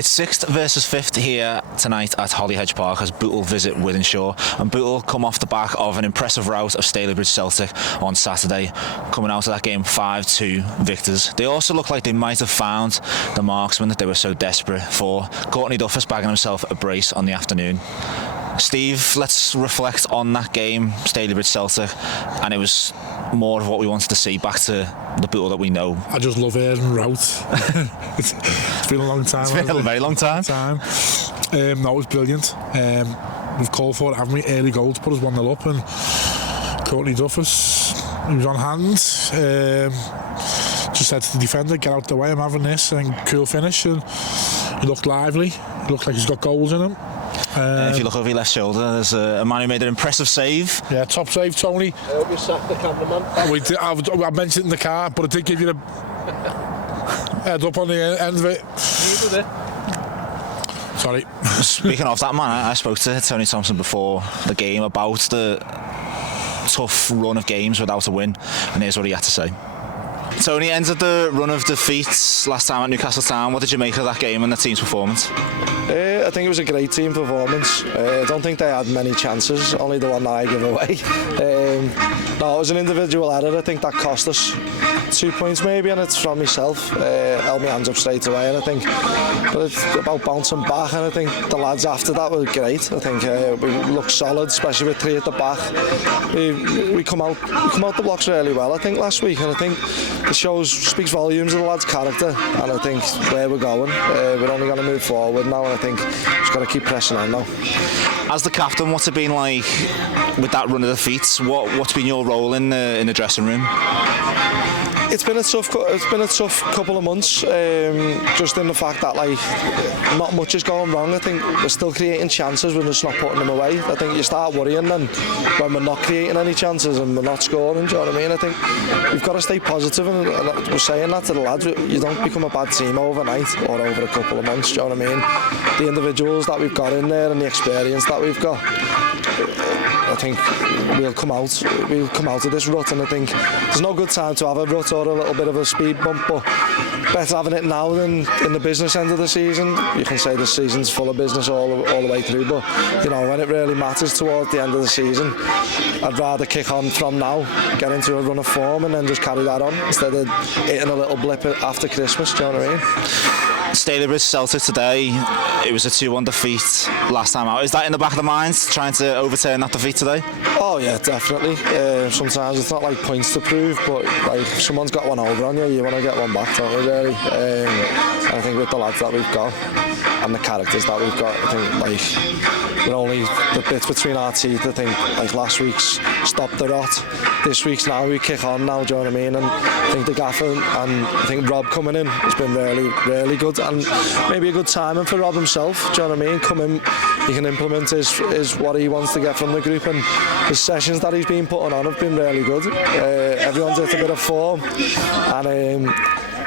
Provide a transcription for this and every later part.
It's 6th versus 5th here tonight at Holyhedge Park as Bootle visit Wythenshawe, and Bootle come off the back of an impressive rout of Stalybridge Celtic on Saturday, coming out of that game 5-2 victors. They also look like they might have found the marksman that they were so desperate for. Tony Thompson bagging himself a brace on the afternoon. Steve, let's reflect on that game, Stalybridge Celtic, and it was more of what we wanted to see, back to the Bootle that we know. I just love hearing rout. It's been a long time. It's been a very long time. No, it was brilliant. We've called for it, haven't we? Early goal to put us 1-0 up, and Courtney Duffus, he was on hand. Just said to the defender, get out the way, I'm having this, and cool finish. And he looked lively. He looked like he's got goals in him. If you look over your left shoulder, there's a man who made an impressive save. Yeah, top save, Tony. I hope you sacked the cameraman. I mentioned it in the car, but I did give you the head up on the end of it. You did it. Sorry. Speaking of that man, I spoke to Tony Thompson before the game about the tough run of games without a win, and here's what he had to say. Tony, ended the run of defeats last time at Newcastle Town. What did you make of that game and the team's performance? I think it was a great team performance. I don't think they had many chances, only the one that I give away. No, it was an individual error. I think that cost us 2 points maybe, and it's from myself. Held my hands up straight away, and I think but it's about bouncing back, and I think the lads after that were great. I think we looked solid, especially with 3 at the back. We come out the blocks really well, I think, last week, and I think it speaks volumes of the lads' character, and I think where we're going, we're only going to move forward now, and I think we've just got to keep pressing on now. As the captain, what's it been like with that run of defeats? What's been your role in the dressing room? It's been a tough couple of months, just in the fact that not much is going wrong. I think we're still creating chances, we're just not putting them away. I think you start worrying then when we're not creating any chances and we're not scoring, do you know what I mean? I think we've got to stay positive, and we're saying that to the lads. You don't become a bad team overnight or over a couple of months, do you know what I mean? The individuals that we've got in there and the experience that we've got, I think we'll come out of this rut, and I think there's no good time to have a rut or a little bit of a speed bump, but better having it now than in the business end of the season. You can say the season's full of business all the way through, but you know, when it really matters towards the end of the season, I'd rather kick on from now, get into a run of form, and then just carry that on instead of hitting a little blip after Christmas, do you know what I mean? Stalybridge Celtic today, it was a 2-1 defeat last time out. Is that in the back of the mind, trying to overturn that defeat today? Oh yeah, definitely. Sometimes it's not like points to prove, but like if someone's got one over on you, you want to get one back, don't you, really? I think with the lads that we've got and the characters that we've got, I think we're only the bits between our teeth. I think like last week's stopped the rot. This week's now we kick on now, do you know what I mean? And I think the gaffer and I think Rob coming in has been really, really good, and maybe a good timing for Rob himself, do you know what I mean? Come in, he can implement his what he wants to get from the group, and the sessions that he's been putting on have been really good. Everyone's hit a bit of form, and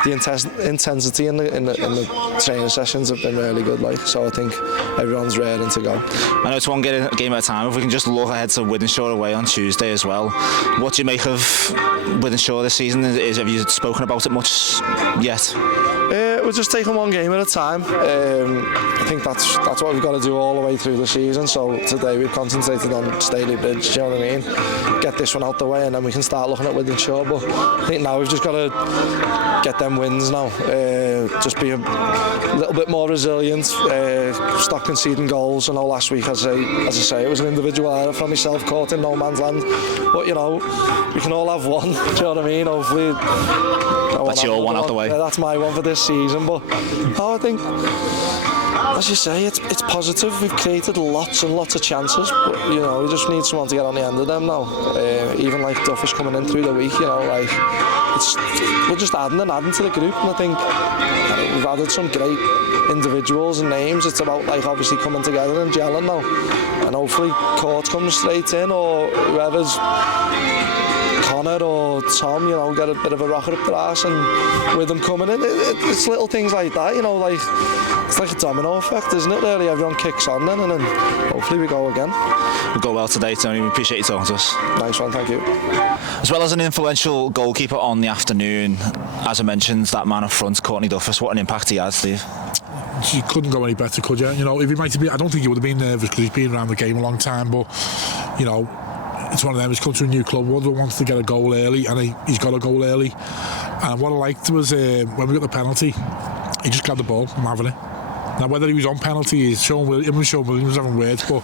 the intensity in the training sessions have been really good, so I think everyone's raring to go. I know it's one game at a time. If we can just look ahead to Wythenshawe away on Tuesday as well, what do you make of Wythenshawe this season? Have you spoken about it much yet? We're just taking one game at a time. I think that's what we've got to do all the way through the season. So today we've concentrated on Stalybridge, do you know what I mean? Get this one out the way, and then we can start looking at Wythenshawe. But I think now we've just got to get them wins now. Just be a little bit more resilient. Stop conceding goals. I know last week, as I say, it was an individual error from myself, caught in no man's land. But you know, we can all have one. Do you know what I mean? Hopefully, that's your one out the way. Yeah, that's my one for this season. But I think, as you say, it's positive. We've created lots and lots of chances, but you know, we just need someone to get on the end of them now. Even like Duffus coming in through the week, you know, like we're just adding to the group, and I think we've added some great individuals and names. It's about like obviously coming together and gelling now, and hopefully Court comes straight in, or whoever's Connor or Tom, you know, get a bit of a rocket up their arse, and with them coming in, it's little things like that, you know, like it's like a domino effect, isn't it, really? Everyone kicks on then, and then hopefully we go again. We'll go well today, Tony. We appreciate you talking to us. Nice one, thank you. As well as an influential goalkeeper on the afternoon, as I mentioned, that man up front, Courtney Duffus, what an impact he had, Steve. you couldn't go any better, could you? You know, if he might have been, I don't think he would have been nervous because he's been around the game a long time, but, you know, it's one of them. He's come to a new club. Woodward wants to get a goal early, and he's got a goal early. And what I liked was when we got the penalty, he just grabbed the ball. I'm having it. Now, whether he was on penalty, him and Sean Williams having words, but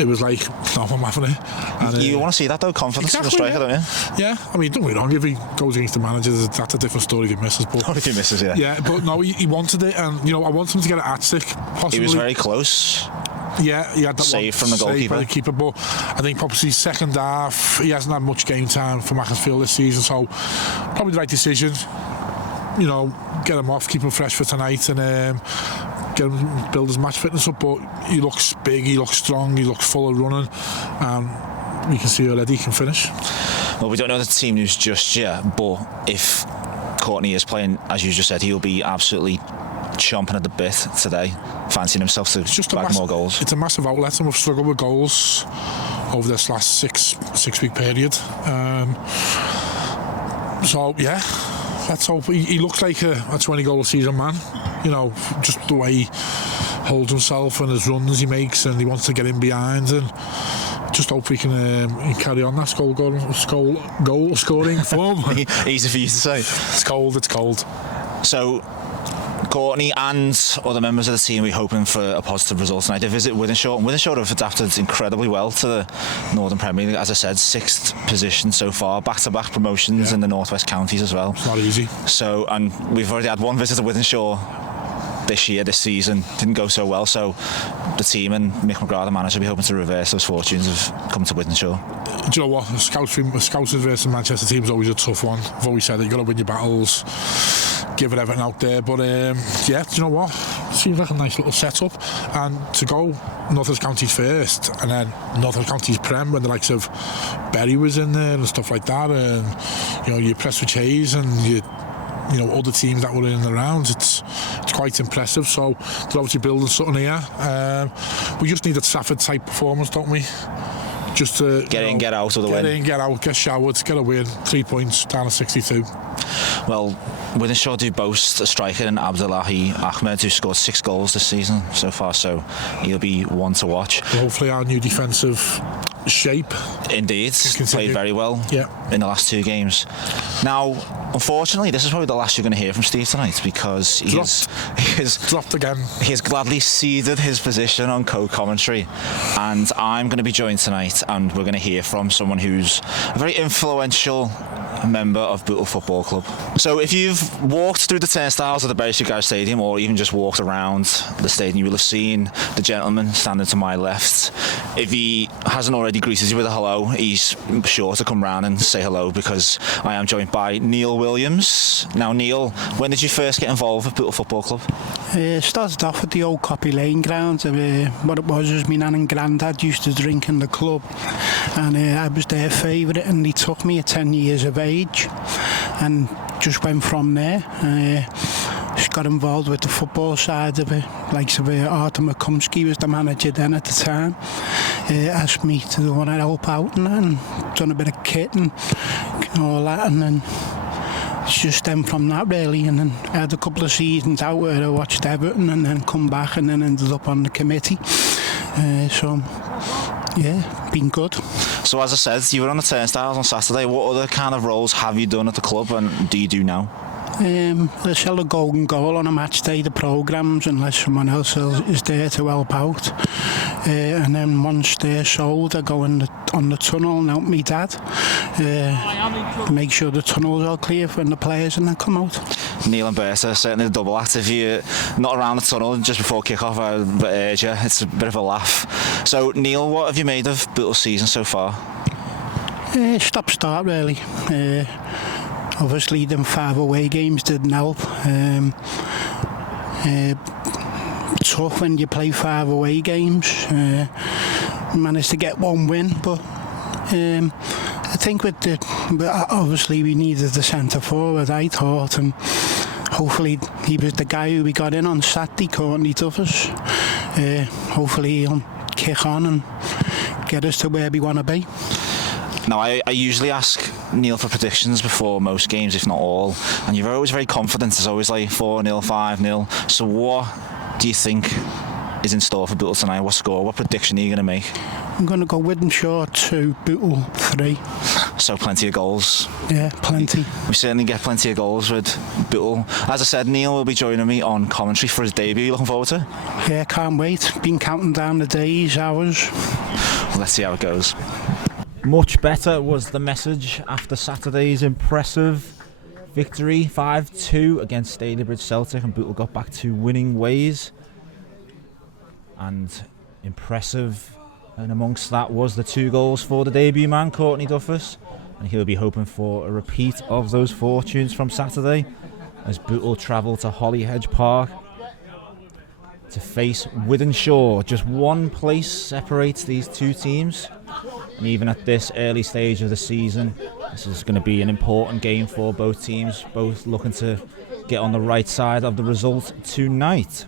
it was like, no, I'm having it. And, you want to see that though, confidence in the striker, don't you? Yeah, I mean, don't get me wrong, if he goes against the manager, that's a different story if he misses. But if he misses, yeah. Yeah, but no, he wanted it, and, you know, I want him to get it at stick, possibly. He was very close. Yeah, he had that save from the goalkeeper. But I think probably second half, he hasn't had much game time for Macclesfield this season, so probably the right decision. You know, get him off, keep him fresh for tonight, and get him build his match fitness up. But he looks big, he looks strong, he looks full of running, and we can see already he can finish. Well, we don't know the team news just yet, but if Courtney is playing, as you just said, he'll be absolutely chomping at the bit today, fancying himself to bag more goals. It's a massive outlet, and we've struggled with goals over this last six week period. So yeah, let's hope. He looks like a 20-goal a season man. You know, just the way he holds himself and his runs he makes, and he wants to get in behind, and just hope we can carry on that goal scoring form. Easy for you to say. It's cold. So Courtney and other members of the team, we're hoping for a positive result tonight. They visit Wythenshawe, and Wythenshawe have adapted incredibly well to the Northern Premier League. As I said, 6th position so far, back-to-back promotions in the Northwest counties as well. It's not easy. So, and we've already had one visit to Wythenshawe this season. Didn't go so well, so the team and Mick McGraa, the manager, will be hoping to reverse those fortunes of coming to Wythenshawe. Do you know what? Scouts versus Manchester team is always a tough one. I've always said that you've got to win your battles, give it everything out there, but yeah, do you know what? Seems like a nice little setup, and to go Northern Counties first and then Northern Counties Prem when the likes of Berry was in there and stuff like that, and you know, you press with Hayes and you know, other teams that were in and around, it's quite impressive. So they're obviously building something here. We just need a Trafford type performance, don't we? Just to get in, get out of the win. Get in, get out, get showered, get a win. 3 points down to 62. Well, Wythenshawe do boast a striker in Abdullahi Ahmed, who scored 6 goals this season so far, so he'll be one to watch. Well, hopefully our new defensive shape. Indeed, played very well in the last 2 games. Now, unfortunately, this is probably the last you're going to hear from Steve tonight, because he has dropped again. He has gladly ceded his position on co-commentary, and I'm going to be joined tonight, and we're going to hear from someone who's a very influential member of Bootle Football Club. So if you've walked through the turnstiles of the Bury St Giles Stadium, or even just walked around the stadium, you will have seen the gentleman standing to my left. If he hasn't already greeted you with a hello, he's sure to come round and say hello, because I am joined by Neil Williams. Now, Neil, when did you first get involved with Bootle Football Club? Started off at the old Copy Lane ground. What it was my nan and granddad used to drink in the club, and I was their favourite, and they took me at 10 years of age and just went from there. Just got involved with the football side of it, like Arthur McCumsky was the manager then at the time. Asked me to want to help out and done a bit of kit and all that, and then it's just them from that really. And then I had a couple of seasons out where I watched Everton and then come back and then ended up on the committee. So yeah, been good. So as I said, you were on the turnstiles on Saturday. What other kind of roles have you done at the club, and do you do now? I sell a golden goal on a match day, the programmes, unless someone else is there to help out. And then once they're sold, I go on the tunnel and help me dad. Make sure the tunnels are clear when the players and then come out. Neil and Berta, certainly the double act. If you're not around the tunnel just before kick-off, I would urge you. It's a bit of a laugh. So, Neil, what have you made of Bootle's season so far? Stop-start, really. Obviously, them 5 away games didn't help. Tough when you play 5 away games. Managed to get 1 win, but I think obviously we needed the centre forward, I thought, and hopefully he was the guy who we got in on Saturday, Courtney Duffus. Hopefully he'll kick on and get us to where we want to be. Now, I usually ask Neil for predictions before most games, if not all, and you're always very confident. It's always like 4-0, 5-0. So what do you think is in store for Bootle tonight? What score, what prediction are you going to make? I'm going to go Wythenshawe 2, Bootle 3. So plenty of goals. Yeah, plenty. We certainly get plenty of goals with Bootle. As I said, Neil will be joining me on commentary for his debut. Looking forward to it? Yeah, can't wait. Been counting down the days, hours. Well, let's see how it goes. Much better was the message after Saturday's impressive victory 5-2 against Stalybridge Celtic, and Bootle got back to winning ways. And impressive, and amongst that was the 2 goals for the debut man, Courtney Duffus, and he'll be hoping for a repeat of those fortunes from Saturday as Bootle travel to Holyhedge Park to face Wythenshawe. Just one place separates these two teams, and even at this early stage of the season, this is going to be an important game for both teams, both looking to get on the right side of the result tonight.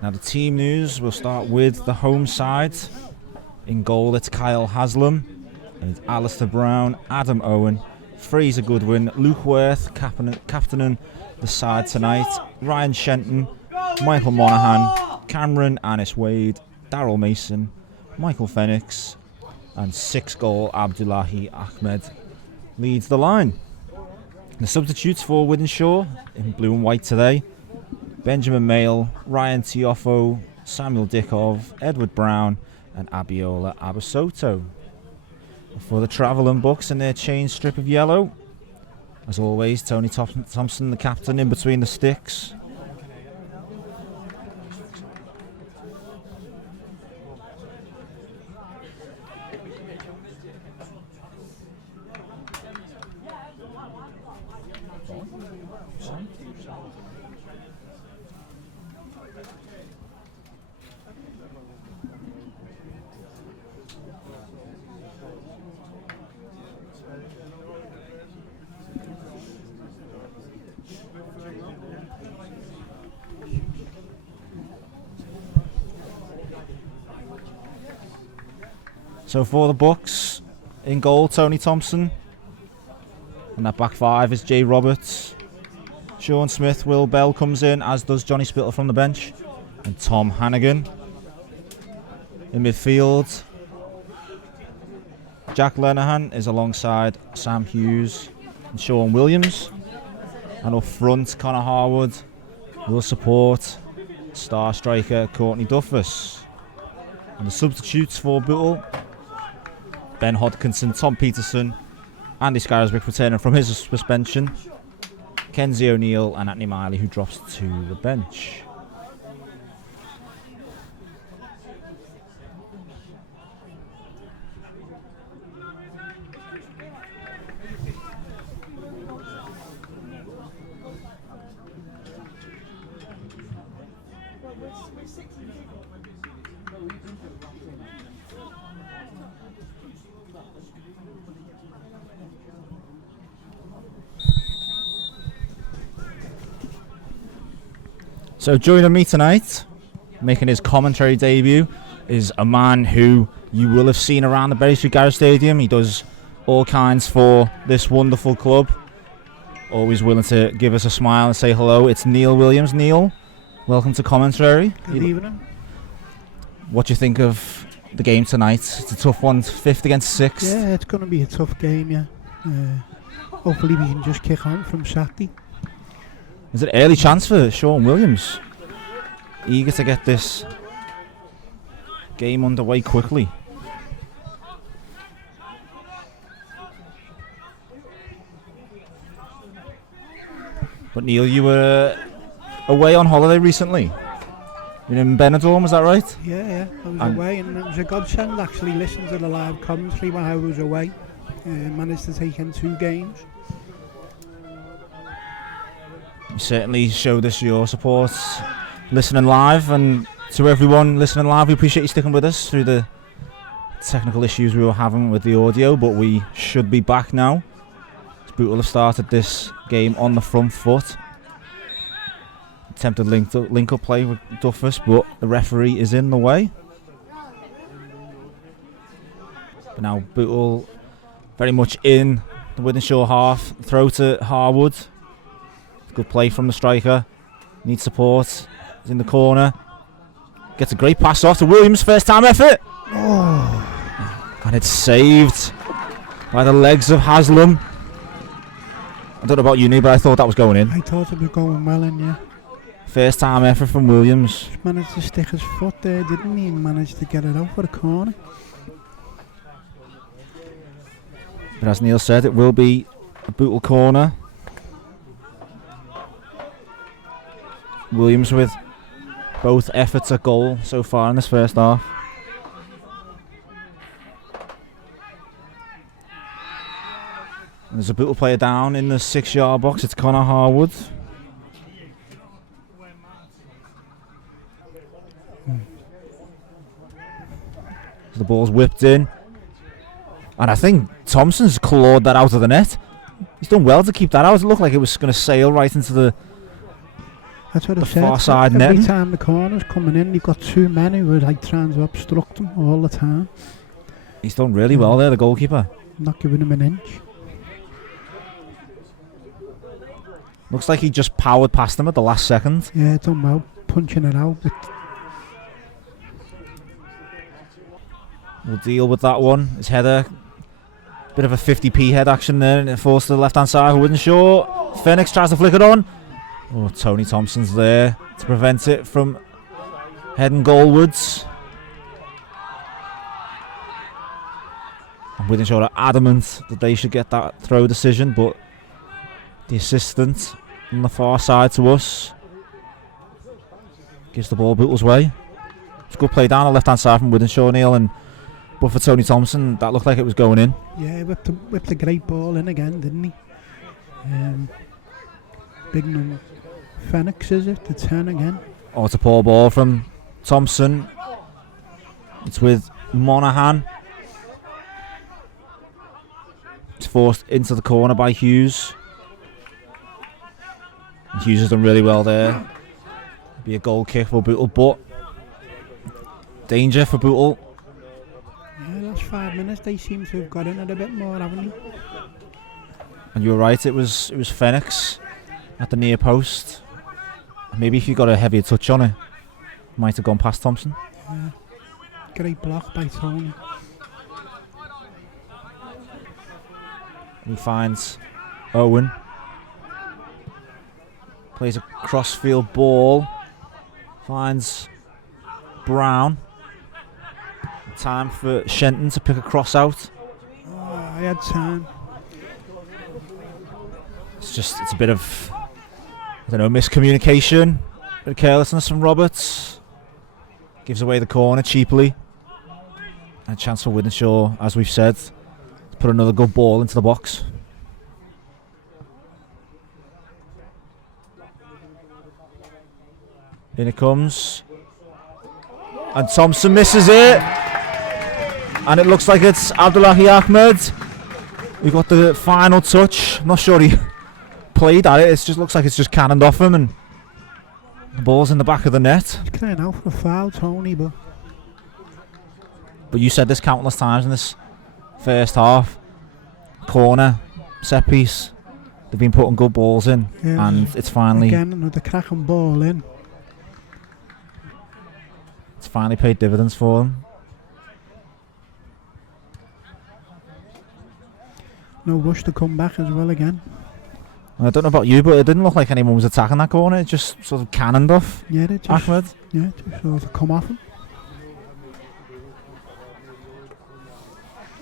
Now the team news, we'll start with the home side. In goal it's Kyle Haslam, and it's Alistair Brown, Adam Owen, Fraser Goodwin, Luke Worth captaining the side tonight, Ryan Shenton, Michael Monaghan, Cameron Annis-Wade, Daryl Mason, Michael Phoenix, and 6-goal Abdullahi Ahmed leads the line. The substitutes for Wythenshawe in blue and white today: Benjamin Mayle, Ryan Tiofo, Samuel Dickov, Edward Brown, and Abiola Abasoto. For the Travelling Bucks in their chain strip of yellow, as always, Tony Thompson, the captain, in between the sticks. So for the Bucks, in goal, Tony Thompson. And that back five is Jay Roberts. Sean Smith, Will Bell comes in, as does Johnny Spittle from the bench. And Tom Hannigan. In midfield, Jack Lenihan is alongside Sam Hughes and Sean Williams. And up front, Connor Harwood will support star striker Courtney Duffus. And the substitutes for Bootle: Ben Hodkinson, Tom Peterson, Andy Scarisbrick returning from his suspension, Kenzie O'Neill and Anthony Miley, who drops to the bench. So joining me tonight, making his commentary debut, is a man who you will have seen around the Berry Street Garage Stadium. He does all kinds for this wonderful club. Always willing to give us a smile and say hello. It's Neil Williams. Neil, welcome to commentary. Good evening. What do you think of the game tonight? It's a tough one, 5th against 6th. Yeah, it's going to be a tough game, yeah. Hopefully we can just kick on from Saturday. Is it early chance for Sean Williams? Eager to get this game underway quickly. But Neil, you were away on holiday recently. You're in Benidorm, is that right? Yeah, I was away, and it was a godsend actually listening to the live commentary while I was away. Managed to take in 2 games. You certainly showed us your support listening live, and to everyone listening live, we appreciate you sticking with us through the technical issues we were having with the audio, but we should be back now. Bootle have started this game on the front foot. Attempted link-up play with Duffus, but the referee is in the way. But now Bootle very much in the Wythenshawe half. Throw to Harwood. Good play from the striker. Needs support. He's in the corner. Gets a great pass off to Williams. First time effort. Oh. And it's saved by the legs of Haslam. I don't know about you, Neil, but I thought that was going in. I thought it was going well in, yeah. First time effort from Williams. Just managed to stick his foot there, didn't he? And managed to get it out for the corner. But as Neil said, it will be a Bootle corner. Williams with both efforts at goal so far in this first half. And there's a Bootle player down in the 6-yard box. It's Connor Harwood. So the ball's whipped in. And I think Thompson's clawed that out of the net. He's done well to keep that out. It looked like it was going to sail right into the far side net. Every time the corner's coming in, you've got two men who are like trying to obstruct him all the time. He's done really well there, the goalkeeper. Not giving him an inch. Looks like he just powered past him at the last second. Yeah, done well, punching it out. We'll deal with that one. His header, bit of a 50p head action there, and it falls to the left-hand side for Wythenshawe. Phoenix tries to flick it on. Oh, Tony Thompson's there to prevent it from heading goalwards. And Wythenshawe are adamant that they should get that throw decision, but the assistant on the far side to us gives the ball Bootle's way. It's a good play down the left-hand side from Wythenshawe, Neil, but for Tony Thompson, that looked like it was going in. Yeah, whipped a great ball in again, didn't he? Big number. Phoenix, is it? The 10 again. Oh, it's a poor ball from Thompson. It's with Monaghan. It's forced into the corner by Hughes. And Hughes has done really well there. Be a goal kick for Bootle, but danger for Bootle. Yeah, last 5 minutes they seem to have got in it a bit more, haven't they? And you're right, it was Phoenix at the near post. Maybe if you got a heavier touch on it, might have gone past Thompson. Yeah. Great block by Tony. He finds Owen. Plays a crossfield ball. Finds Brown. Time for Shenton to pick a cross out. Oh, I had time. It's a bit of, I don't know, miscommunication, bit of carelessness from Roberts. Gives away the corner cheaply. And a chance for Wythenshawe, as we've said, to put another good ball into the box. In it comes. And Thompson misses it. And it looks like it's Abdullahi Ahmed. We got the final touch. I'm not sure he played at it. It just looks like it's just cannoned off him, and the ball's in the back of the net. He's crying out for a foul, Tony, but you said this countless times in this first half. Corner, set piece. They've been putting good balls in, yeah, and it's finally again another cracking ball in. It's finally paid dividends for them. No rush to come back as well again. I don't know about you, but it didn't look like anyone was attacking that corner. It just sort of cannoned off Ahmed. Yeah, just sort of come off him.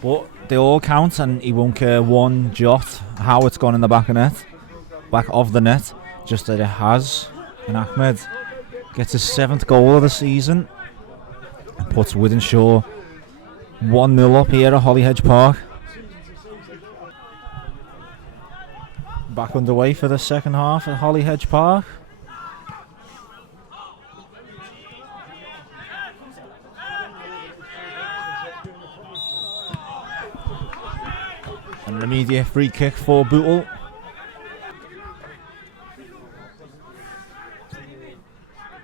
But they all count, and he won't care one jot how it's gone in the back of the net, just that it has. And Ahmed gets his 7th goal of the season and puts Wythenshawe 1-0 up here at Holyhedge Park. Back underway for the second half at Holyhedge Park. And an immediate free kick for Bootle.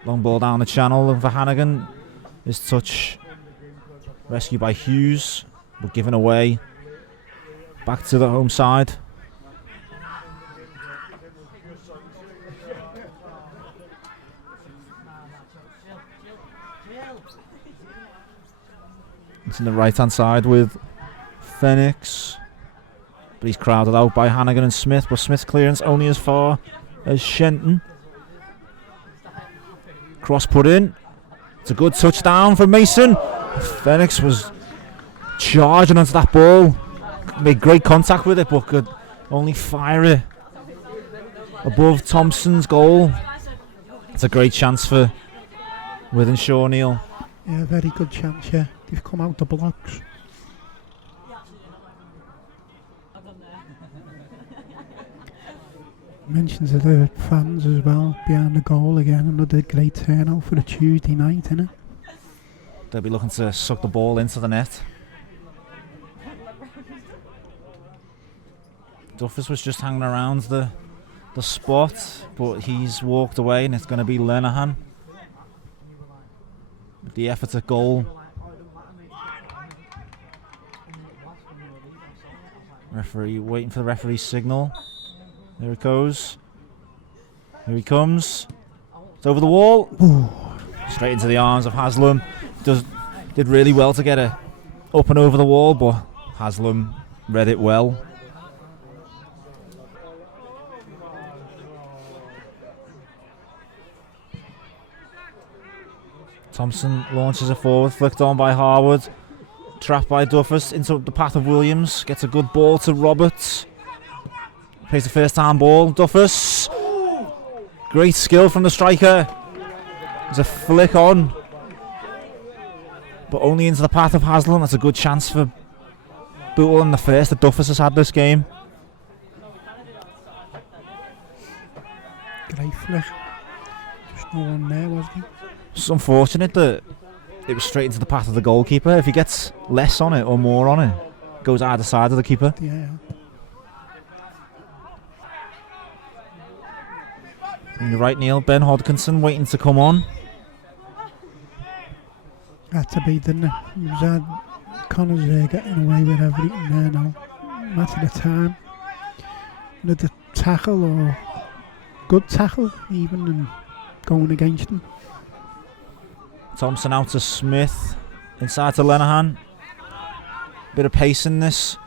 Long ball down the channel for Hannigan. His touch rescued by Hughes, but given away back to the home side. It's in the right hand side with Phoenix. But he's crowded out by Hannigan and Smith, but Smith's clearance only as far as Shenton. Cross put in. It's a good touchdown from Mason. Phoenix was charging onto that ball. Made great contact with it, but could only fire it above Thompson's goal. It's a great chance for Wythenshawe, Neil. Yeah, very good chance, yeah. They've come out the blocks. Mentions of the fans as well behind the goal again. Another great turnout for a Tuesday night, innit? They'll be looking to suck the ball into the net. Duffus was just hanging around the spot, but he's walked away, and it's going to be Lenihan. The effort at goal. Referee waiting for the referee's signal. There it goes. Here he comes. It's over the wall. Ooh. Straight into the arms of Haslam. Did really well to get it up and over the wall, but Haslam read it well. Thompson launches it forward, flicked on by Harwood. Trapped by Duffus into the path of Williams. Gets a good ball to Roberts. Plays the first time ball. Duffus. Great skill from the striker. There's a flick on, but only into the path of Haslam. That's a good chance for Bootle, and the first that Duffus has had this game. Great flick. Just no one there, was he? It's unfortunate that it was straight into the path of the goalkeeper. If he gets less on it or more on it, it goes either side of the keeper. Yeah. And you're right, Neil. Ben Hodkinson waiting to come on. Had to be, didn't it? It was Connor's getting away with everything there now. Matter of time. Another tackle or good tackle even, and going against him. Thompson out to Smith. Inside to Lenihan. Bit of pace in this.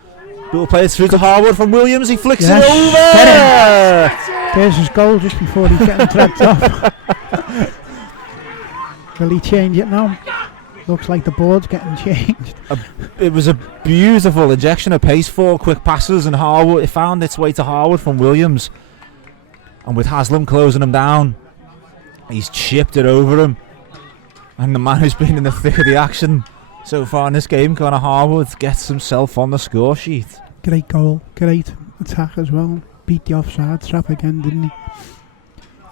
Bootle plays through to Harwood from Williams. He flicks it over. There's his goal just before he's getting dragged off. Will he change it now? Looks like the board's getting changed. It was a beautiful injection of pace, 4 quick passes, and Harwood, it found its way to Harwood from Williams. And with Haslam closing him down, he's chipped it over him. And the man who's been in the thick of the action so far in this game, Connor Harwood, gets himself on the score sheet. Great goal, great attack as well. Beat the offside trap again, didn't he?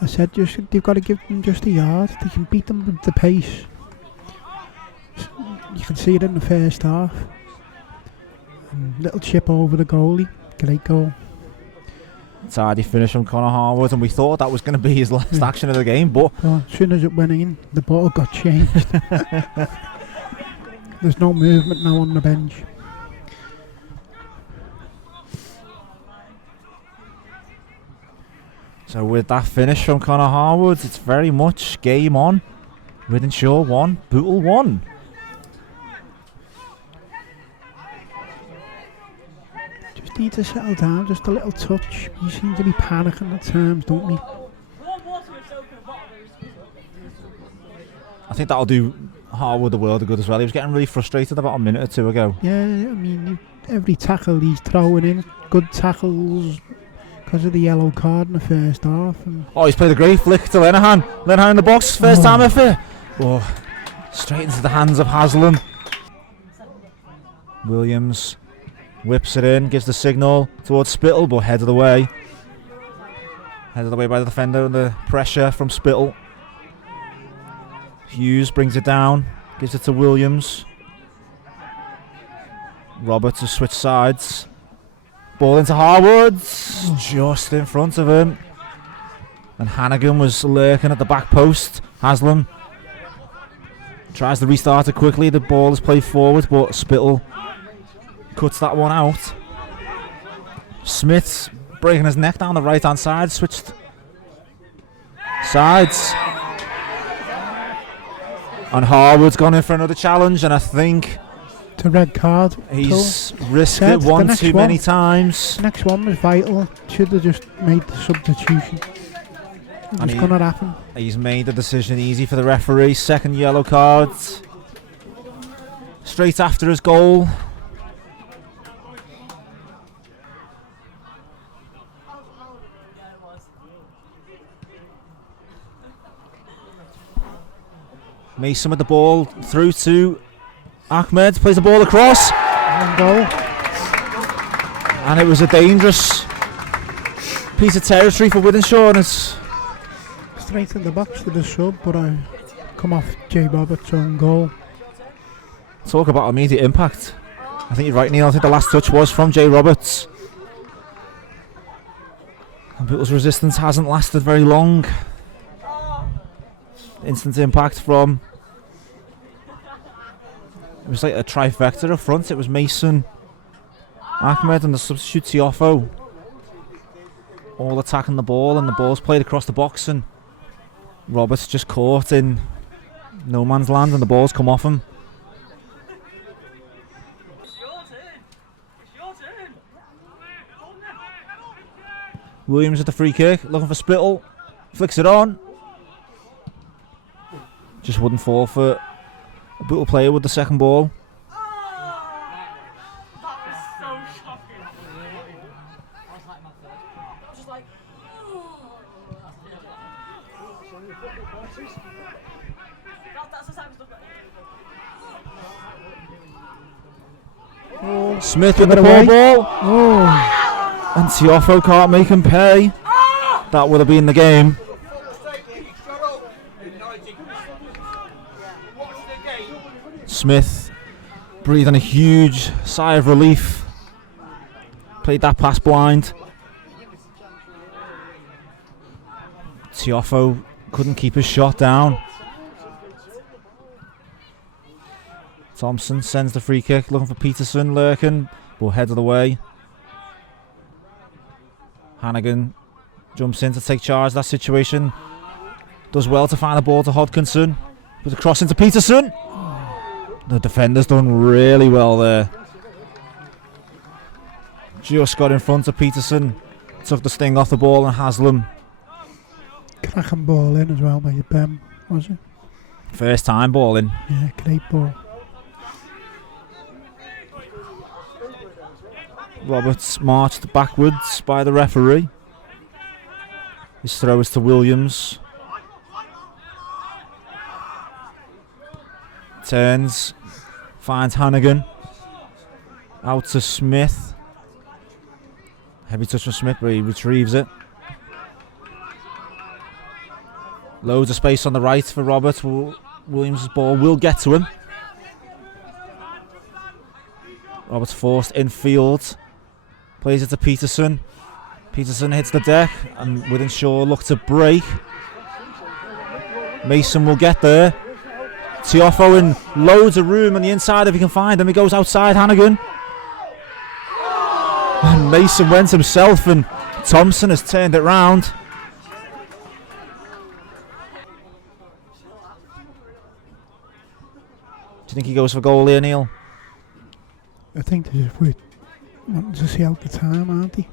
I said they've got to give them just a yard. They can beat them with the pace. You can see it in the first half. Little chip over the goalie. Great goal. Tidy finish from Connor Harwood, and we thought that was going to be his last action of the game, but as soon as it went in, the ball got changed. There's no movement now on the bench. So with that finish from Connor Harwood, it's very much game on. Wythenshawe 1, Bootle 1. Just need to settle down, just a little touch. You seem to be panicking at times, don't we? I think that'll do Harwood the world of good as well. He was getting really frustrated about a minute or two ago. Yeah, I mean, every tackle he's throwing in, good tackles because of the yellow card in the first half. Oh, he's played a great flick to Lenihan. Lenihan in the box, first time effort. Oh, straight into the hands of Haslam. Williams whips it in, gives the signal towards Spittle, but headed away. Headed away by the defender, and the pressure from Spittle. Hughes brings it down, gives it to Williams. Roberts has switched sides. Ball into Harwood, just in front of him. And Hannigan was lurking at the back post. Haslam tries to restart it quickly. The ball is played forward, but Spittle cuts that one out. Smith's breaking his neck down the right hand side, switched sides. And Harwood's gone in for another challenge, and I think The red card. He's risked it one too many times. The next one was vital. Should have just made the substitution. It's going to happen. He's made the decision easy for the referee. Second yellow card. Straight after his goal. Mason with the ball through to Ahmed, plays the ball across. One goal. And it was a dangerous piece of territory for Wythenshawe, and it's straight in the box for the sub, but I come off Jay Roberts' own goal. Talk about immediate impact. I think you're right, Neil. I think the last touch was from Jay Roberts. And Bootle's resistance hasn't lasted very long. Instant impact from... It was like a trifecta up front. It was Mason, Ahmed and the substitute Tiofo. All attacking the ball, and the ball's played across the box, and Roberts just caught in no man's land, and the ball's come off him. Williams with the free kick, looking for Spittle, flicks it on. Just wouldn't fall for a Bootle player with the second ball. Smith with the ball. And Tiofo can't make him pay. That would have been the game. Smith breathing a huge sigh of relief. Played that pass blind. Tiofo couldn't keep his shot down. Thompson sends the free kick, looking for Peterson, lurking, but head of the way. Hannigan jumps in to take charge of that situation. Does well to find the ball to Hodkinson. With a cross into Peterson. The defender's done really well there. Just got in front of Peterson. Took the sting off the ball, and Haslam. Cracking ball in as well by Ben, was it? First time ball in. Yeah, great ball. Roberts marched backwards by the referee. His throw is to Williams. Turns, finds Hannigan. Out to Smith. Heavy touch from Smith, but he retrieves it. Loads of space on the right for Roberts. Williams' ball will get to him. Roberts forced infield. Plays it to Peterson. Peterson hits the deck, and Wythenshawe look to break. Mason will get there. Tiofo in loads of room on the inside if he can find him. He goes outside Hannigan. And Mason went himself, and Thompson has turned it round. Do you think he goes for goal here, Neil? I think they're just wanting to see out the time, aren't they?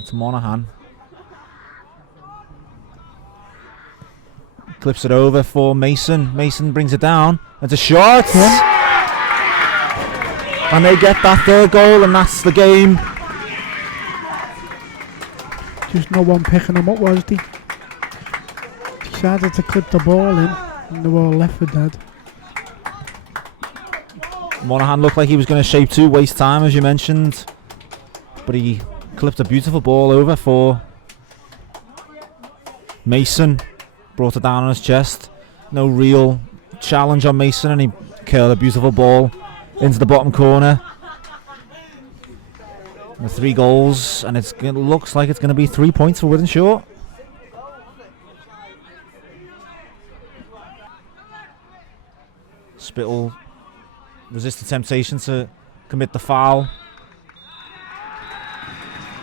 It's Monaghan. Clips it over for Mason. Mason brings it down. It's a shot. Yeah. And they get that third goal, and that's the game. Just no one picking them up, was they? Decided to clip the ball in, and they were all left for dead. Monaghan looked like he was going to shape two, waste time as you mentioned, but he clipped a beautiful ball over for Mason. Brought it down on his chest. No real challenge on Mason, and he curled a beautiful ball into the bottom corner. The 3 goals, and it looks like it's going to be 3 points for Wythenshawe. Spittle resists the temptation to commit the foul,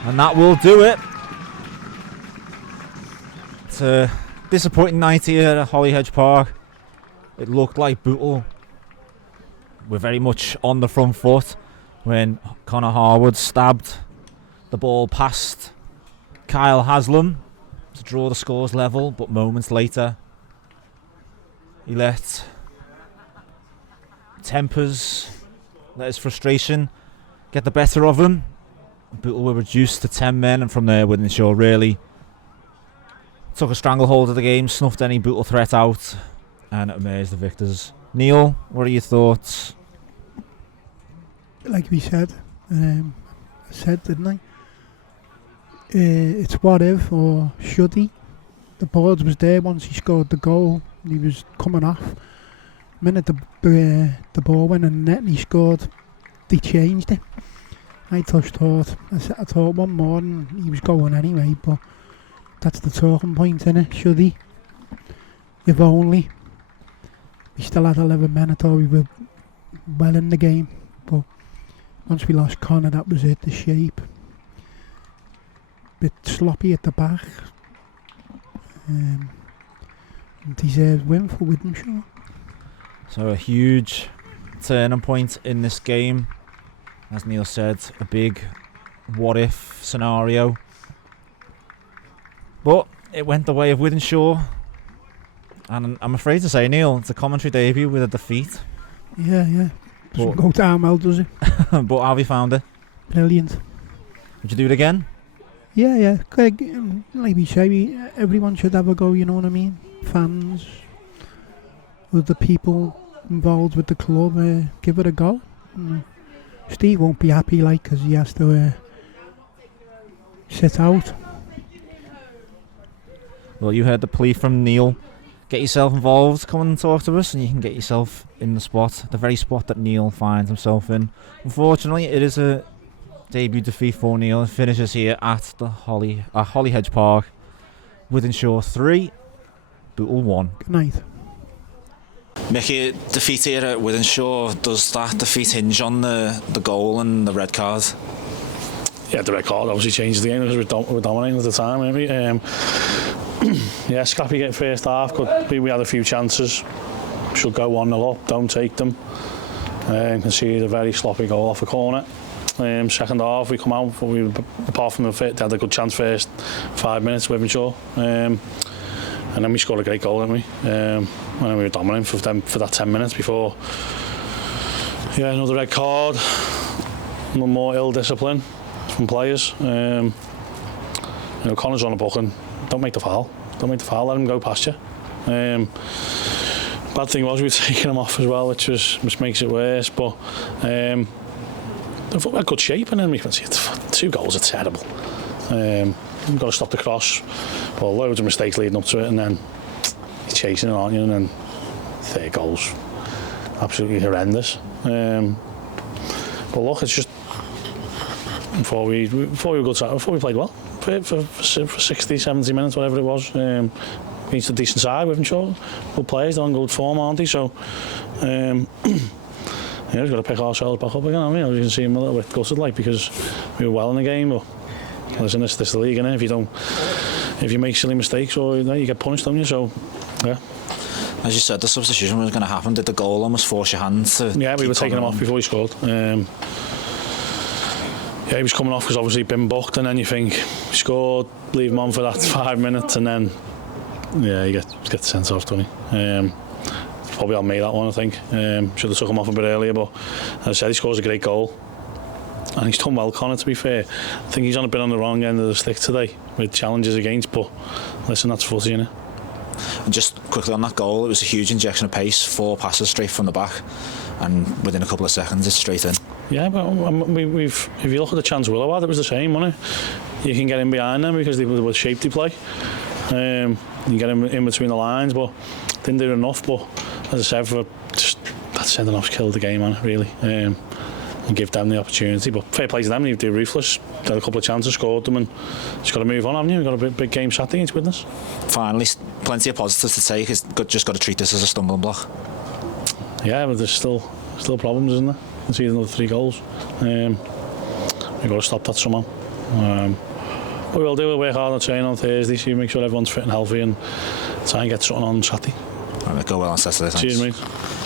and that will do it. It's a disappointing night here at Holyhedge Park. It looked like Bootle were very much on the front foot when Connor Harwood stabbed the ball past Kyle Haslam to draw the scores level, but moments later he let tempers, let his frustration get the better of him. Bootle were reduced to 10 men, and from there Wythenshawe really took a stranglehold of the game, snuffed any Bootle threat out, and emerged the victors. Neil, what are your thoughts? Like we said, I said, didn't I? It's what if or should he? The board was there once he scored the goal. He was coming off. The minute the ball went in the net and he scored, they changed it. I thought one more and he was going anyway, but that's the talking point, innit? Should he? If only. We still had 11 men. I thought we were well in the game, but once we lost Connor, that was it, the shape. Bit sloppy at the back. Deserved win for Wythenshawe. So a huge turning point in this game. As Neil said, a big what-if scenario. But it went the way of Wythenshawe. And I'm afraid to say, Neil, it's a commentary debut with a defeat. Yeah. Doesn't go down well, does it? But how have you found it? Brilliant. Would you do it again? Yeah. Like we say, everyone should have a go, you know what I mean? Fans, other people involved with the club, give it a go. Steve won't be happy, like, because he has to sit out. Well, you heard the plea from Neil. Get yourself involved, come and talk to us, and you can get yourself in the spot, the very spot that Neil finds himself in. Unfortunately, it is a debut defeat for Neil. It finishes here at the Holyhedge Park. Wythenshawe 3, Bootle 1. Good night. Mickey, defeat here at Wythenshawe, does that defeat hinge on the goal and the red card? Yeah, the red card obviously changed the game because we were dominating at the time, weren't we? Yeah, scrappy get first half. We had a few chances. Should go 1-0 up, don't take them. Conceded a very sloppy goal off a corner. Second half, we come out, apart from they had a good chance first 5 minutes, Wythenshawe. And then we scored a great goal, didn't we? And then we were dominating for that 10 minutes before. Yeah, another red card. More ill discipline from players. Connor's on a booking. Don't make the foul. Let him go past you. Bad thing was we were taking him off as well, which makes it worse. But I thought we had good shape, and then we can see 2 goals are terrible. You've got to stop the cross. Well, loads of mistakes leading up to it, and then you're chasing it, aren't you? And then 3 goals, absolutely horrendous. But look, it's just before we played well. For 60, 70 minutes, whatever it was, against a decent side, Wythenshawe. Good players, they're on good form, aren't they? So, we've got to pick ourselves back up again, haven't we? You can see them a little bit gutted, like, because we were well in the game. But listen, this is the league, innit? If you make silly mistakes, or you get punished, don't you? So, yeah. As you said, the substitution was going to happen. Did the goal almost force your hand to? Yeah, we were taking him off before he scored. Yeah, he was coming off because obviously he'd been booked, and then you think, he scored, leave him on for that 5 minutes, and then, yeah, you get sent off, don't you? Probably on me, that one, I think. Should have took him off a bit earlier, but as I said, he scores a great goal. And he's done well, Connor, to be fair. I think he's on a bit on the wrong end of the stick today, with challenges against, but listen, that's footy, innit? And just quickly on that goal, it was a huge injection of pace, 4 passes straight from the back, and within a couple of seconds it's straight in. Yeah, but if you look at the chance Willow had, it was the same, wasn't it? You can get in behind them because they were shape they play. You get in between the lines, but didn't do enough. But as I said, that sending off's killed the game, man, really. And give them the opportunity. But fair play to them, they're ruthless. They had a couple of chances, scored them, and just got to move on, haven't you? We've got a big game Saturday against Widnes. Finally, plenty of positives to take. Just got to treat this as a stumbling block. Yeah, but there's still problems, isn't there? It's either another 3 goals. We've got to stop that somehow. What we'll do, we'll work hard on training on Thursday, so make sure everyone's fit and healthy, and try and get something on Saturday. Right, go well on Saturday. Thanks. Cheers, mate.